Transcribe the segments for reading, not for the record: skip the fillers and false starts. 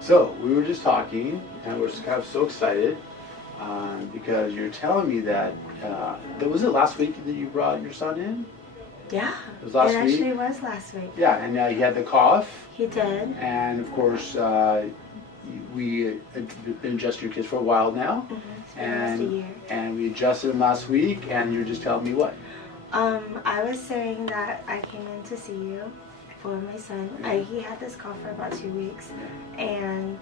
So we were just talking, and we're kind of so excited because you're telling me that was it last week that you brought your son in? Yeah, It was last it week. actually was last week. Yeah, and he had the cough. He did. And of course, we had been adjusting your kids for a while now, It's been almost a year. and we adjusted him last week. And you're just telling me what? I was saying that I came in to see you for my son. He had this cough for about 2 weeks, and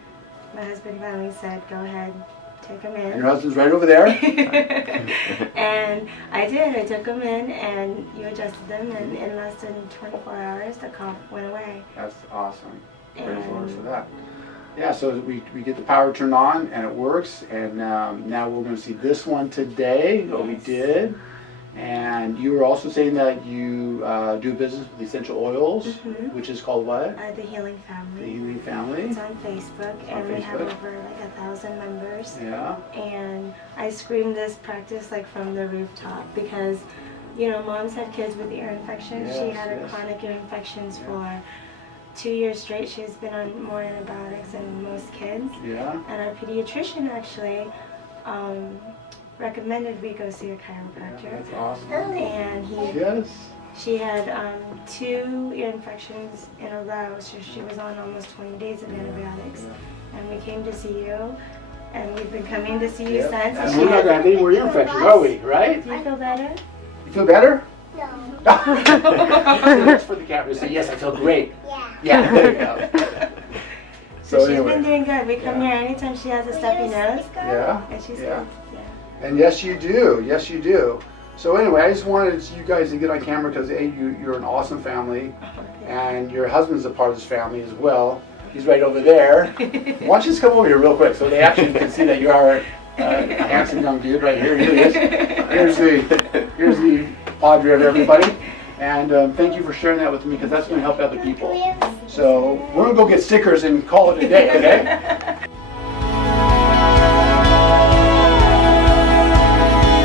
my husband finally said, "Go ahead, take him in." And your husband's right over there. And I did. I took him in, and you adjusted them, and in less than 24 hours, the cough went away. That's awesome. Praise the Lord And for that. Yeah, so we get the power turned on, and it works. And now we're going to see this one today. What we Yes. did. And you were also saying that you do business with essential oils, which is called what? The Healing The Family. Healing Family. It's on Facebook, and we have Facebook. over like 1,000 members. Yeah. And I screamed this practice like from the rooftop because, you know, moms have kids with ear infections. She Yes, had yes. chronic ear infections for 2 years straight. She's been on more antibiotics than most kids. Yeah. And our pediatrician actually recommended we go see a chiropractor. That's awesome. And Yes. she had 2 ear infections in a row, so she was on almost 20 days of antibiotics. And we came to see you, and we've been coming to see you Yep. since. And we're not going to have any more ear infections, are we? Right? Do you feel better? You feel better? No. That's for the camera. So yes, I feel great. Yeah. Yeah, there you go. So she's anyway. been doing good. We come Yeah. here anytime she has a stuffy nose, Yeah. and she's Yeah. good. Yeah. And yes, you do. Yes, you do. So anyway, I just wanted you guys to get on camera because you're an awesome family, and your husband's a part of this family as well. He's right over there. Why don't you just come over here real quick so they actually can see that you are a handsome young dude right here. Here he is. Here's the padre of everybody. And thank you for sharing that with me because that's going to help other people. So we're going to go get stickers and call it a day, okay?